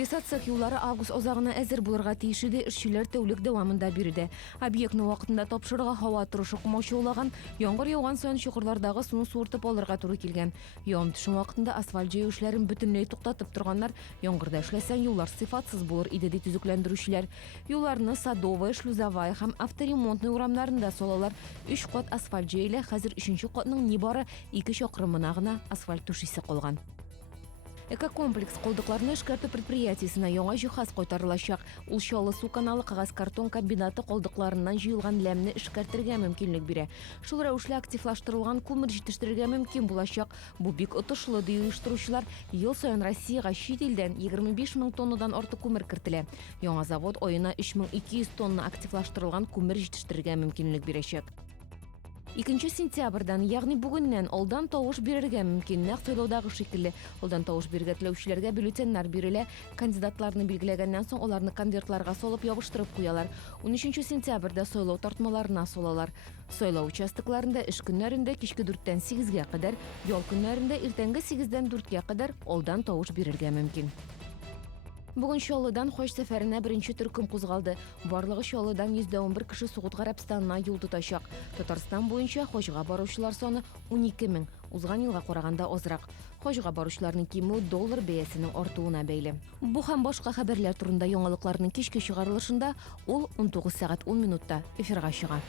Лесат цех юлары август озағына әзір булырга тиешиде, эшчеләр тәүлек дәвамында бирде. Объектны вакытында тапшырырга һава торышы комачаулаган, яңгыр яуган саен чокырлардагы суны суыртып алырга туры килгән. Явым төшү вакытында асфальт җәю эшләрен бөтенләй туктатып торганнар, яңгырда эшләсәң юллар сыйфатсыз булыр иде ди төзекләндерүчеләр. Юлларны Садовая, Шлюзовая һәм авторемонтный урамнарында салалар. 3 кат асфальт җәйле, хәзер 3нче катның нибары 2 чакрымына гына асфальт түшисе калган. Экокомплекс калдыкларны эшкәртү предприятиесенә яңа җиһаз кайтарылачак. Ул Чаллы су каналы кагаз-картон комбинаты калдыкларыннан җыелган ләмне эшкәртергә мөмкинлек бирә. Шул рәвешле активлаштырылган күмер җитештерергә мөмкин булачак. Бу бик отышлы ди оештыручылар. Ел саен Россиягә чит илдән 25 мең тоннадан артык күмер кертелә. Яңа завод аена 3200 тонна активлаштырылган күмер җитештерергә мөмкинлек бирәчәк. 2 сентябрьдан, ягъни бүгеннән алдан тавыш бирергә мөмкин. Нәкъ сайлаудагы шикелле, алдан тавыш бирергә теләүчеләргә бюллетеннар бирелә. Кандидатларны билгеләгәннән соң аларны конвертларга салып ябыштырып куялар. 13 сентябрьдә сайлау тартмаларына салалар. Сайлау участокларында эш көннәрендә кичке 4-тән 8-гә кадәр, ял көннәрендә иртәнге 8-дән 4-гә кадәр алдан тавыш бирергә мөмкин. Бүген Чаллыдан Хаҗ сәфәренә беренче төркем кузгалды. Барлыгы Чаллыдан 111 кеше Сугут Гарәбстанына юл тотачак. Татарстан буенча Хаҗга баручылар саны 12 мең, узган елга караганда азрак. Хаҗга баручыларның кимү доллар бәясенең артуына бәйле. Бу һәм башка хәбәрләр турында яңалыкларның кичке чыгарылышында ул 19 сәгать 10 минутта эфирга чыга.